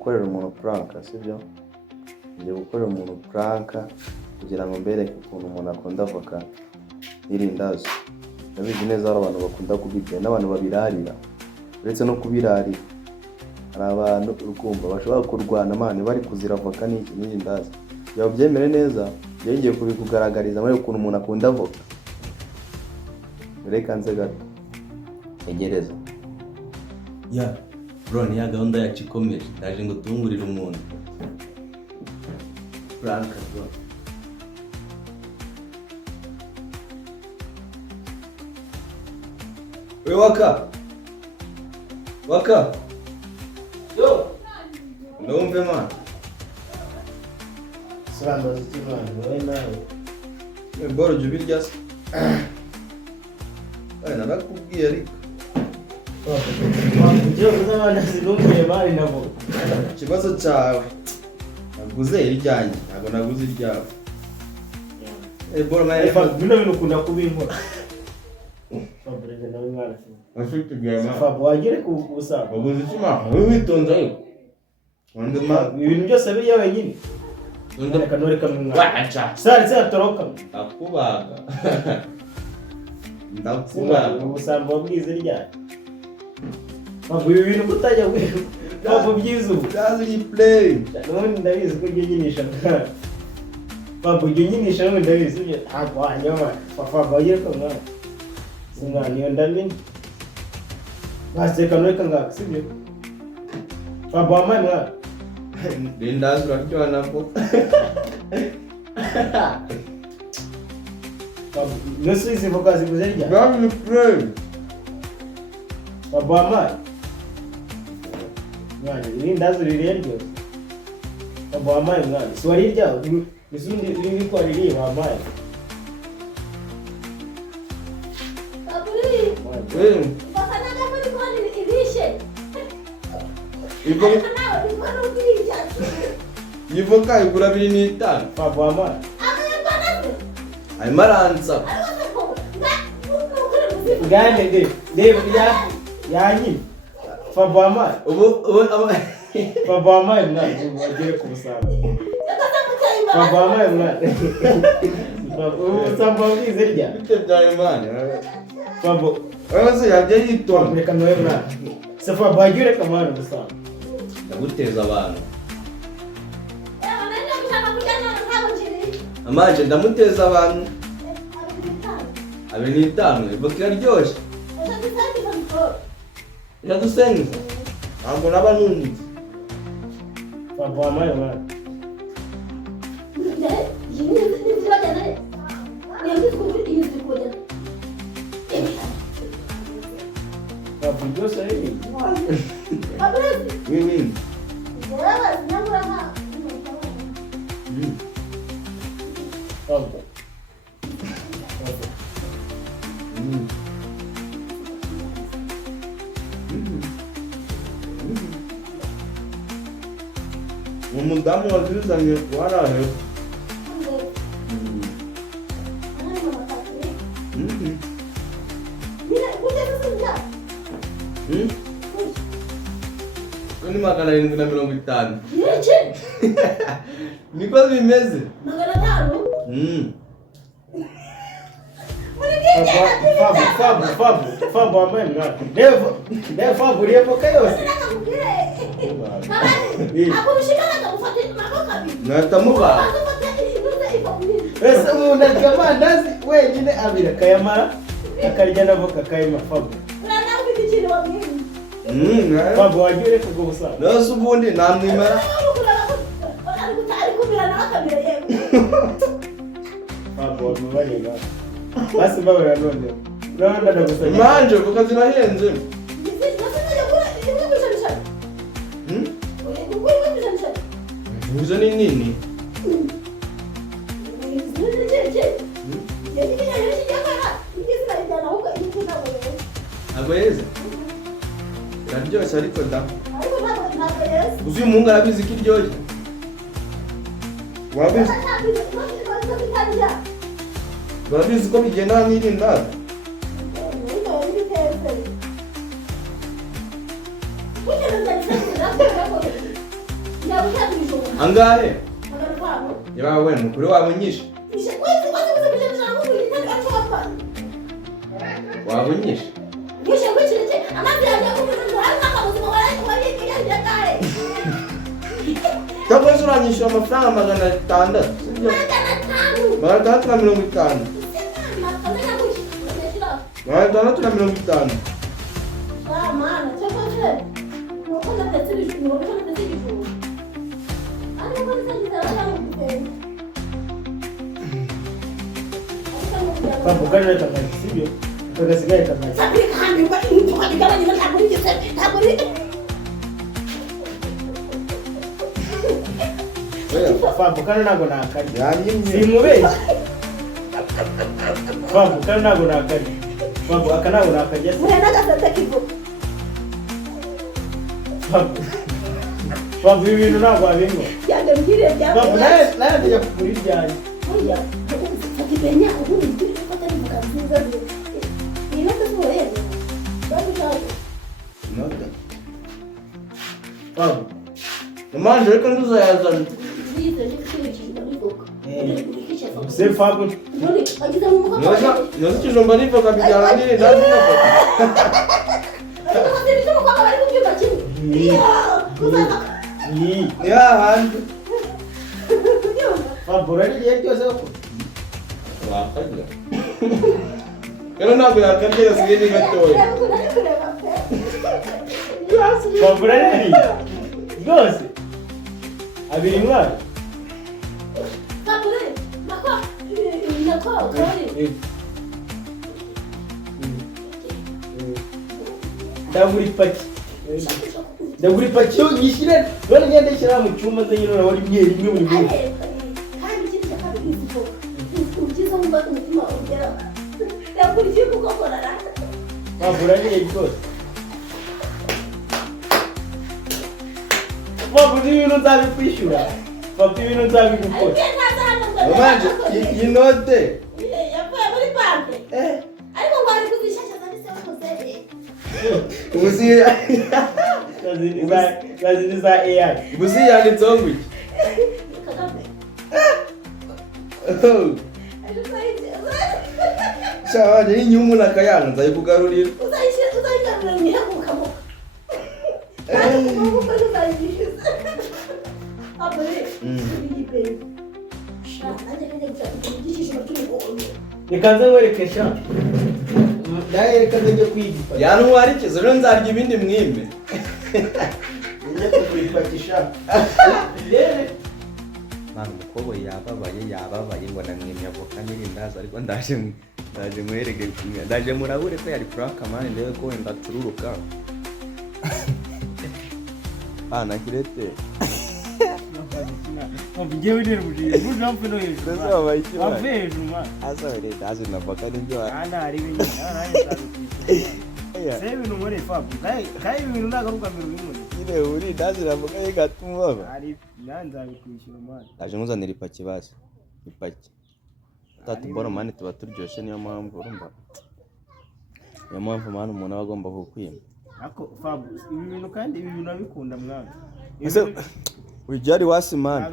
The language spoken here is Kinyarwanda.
gukorera umuntu prank, sibyo? Ngiye gukorera umuntu prank kugira ngo mbereke ukuntu umuntu akunda avoka n'irindazi. Ndabizi neza hari abantu bakunda kubirya n'abantu babirarira. Uretse no kubirarira, hari abantu urukumva bashobora kurwana mane bari kuzira avoka n'irindazi. Iyo byemere neza, ngiye kubikugaragariza muri ukuntu umuntu akunda avoka. Reka nze gato. Egereza. Ya, bro, ni ya gahunda yacu ikomeje. Ndaje ngo tungurire umuntu. Prank, bro. We Waka. Waka. Yo. Ndumve man. Samba zitimana, wewe nawe. Boro jubirya se. Narakubwiye ariko. Ndio kuzabana zilumye mali nabo. Ikibazo cyawe. Naguze iryanjye, ntabwo naguze iryawe. Boro naye bino bintu ukunda kubinkora. Fabrege nawe mwana. afite gama. Fabo wagire kubusa. Wabuze ikima, witonda yo. Wandema Ibintu byose biri yawe nyine. Ndumva Kanore kamwe. wacha. Sari toroka. Akubaga. Ndakubaga. Ubusamba bwize ryari. Fabo ibintu kutajya wiru. Fabo byizu. Kazi ni play. None ndabizi ko ugiye nyinisha. Fabo ugiye nyinisha none ndabizi. Ntabwo wanyama. Fabo wagire kamwe. Singa niyo ndamini. Baseka noeka ngaka sibyo? Fabo amani mwana. Rindazi uraryoha nabwo. Fabo nusu izi voka ziguze rya. Kazi ni play. Fabo amani. Mwana irindazi ririye ryose. Fabo amani mwana. Swali rya nisundi riri kwa riri wa amani. Wewe Ivoka igura 2.5. Fabo amani. Ay maranza. Gane de ya Fabo amani. Fabo amani mwana. Wagire kubusaba. Fabo amani mwana. Fabo samba bwize rya. Bite bya Imana. Fabo Ese yaje yitonda. reka noye mwana. Se Fabo wagire kamwana busaba. Ndaguteza abantu. Amaje ndamuteza abantu. 2.5 ivoka iraryoshye. Iradusenga. Ntabwo naba nundi. Fabo amani mwana. Fabo byose ari. Wewe. Fabo. Umudamu wazizanye warahe. Kuni 750. Niko bimeze. Fabo amani mwana. Devo Fabo liyepo kayose. Natamuba. Ese umuntu arya amandazi wenyine abira kayamara akarya n'avoka kayima Fabo. Fabo wagire kubwo busaba. Nose ubundi namwimara. Fabo wamubarira. Basi mbabara none. Rwanda ndagusaba. Manje kuko zirahenze. Uzo ni nini? Agoyeza. Iraryoshye ariko da. Uzi umungu arabizi ko iryoshye. Wabizi. Wabizi ko bigenda n'irindazi. Angahe? Yawe mukuru wabunyisha. Wabunyisha. Kama uranyishyura amafaranga 600. Sibyo? 650. 650. Mana, c'è cosa? Non cosa te si dice, non cosa te si dice. Allora cosa ti sarà da un po'? Papo kana da kai sibyo to da sigai ta kai Sabi ka mi ba in to ka ga ni na buri ke sai ta buri Papo kana na gona kai yanyimye simu be Papo kana na gona kai Papo akana gona kai yes mwe na ga ta kibo Papo ibintu ntabwo abingo ya ga ngire ya Papo naye ndajya kugura ibyanjye oya ukipenya ubu ni ko ta ni mkazinza ni na to yeye babu shauri note Papo Manje reka nduzayazana. zize ni kile kintu ndiko se Papo none agize mu mukaka Noza kijomba nivo kabijana nini ndazi nako. Você me chama com a galera do filme aqui. yi Ya handu. Papo rani ye cyose ko Wakajya. Kero ntabwo yakabye sigeni gatoya. Papo rani yose abiri mwana ndagura ipaki ndagura ipaki yo nyishyire none ngende shyira mu cyuma ze nyine wari mwe rimwe buri munsi Papo rani ye cyose Papo ibintu nzabikwishyura Papo ibintu nzabigukora Manje inote. Ubusi Gazini za AI ubusi yanditseho ngo iki? Shawaje inyumu nakayanga nzayikugarurira. reka nze werekesha naye reka nze kwiga ipaki Yanwarikiza rero nzarya ibindi mwimbe. njye kugura ipaki sha Mwana umukobwa yababaye ngo namwemye avoka n'irindazi ariko ndaje mwereke kumwe ndaje murahure ko yari franka mani ndebe ko wenda tururuka Bana kirete Ngewe ndere bujije bujampe no hejuru Ndetse wabaye iki bana? Wave hejuru man asa irindazi na avoka n'ibyo ana ari bintu ana se ibintu muri fabu kai ibintu ndagarukamira bimwe nyine urindazi na avoka yigatuma ari nanza bikwishyura man ndaje nkuzanira ipaki basi ipaki tatubora mani tuba turyoshye niyo mpamvu urumva mani umuntu aba agomba kukwima ako fabu ibi bintu kandi ibi bintu abikunda mwana ese wijari wasi mani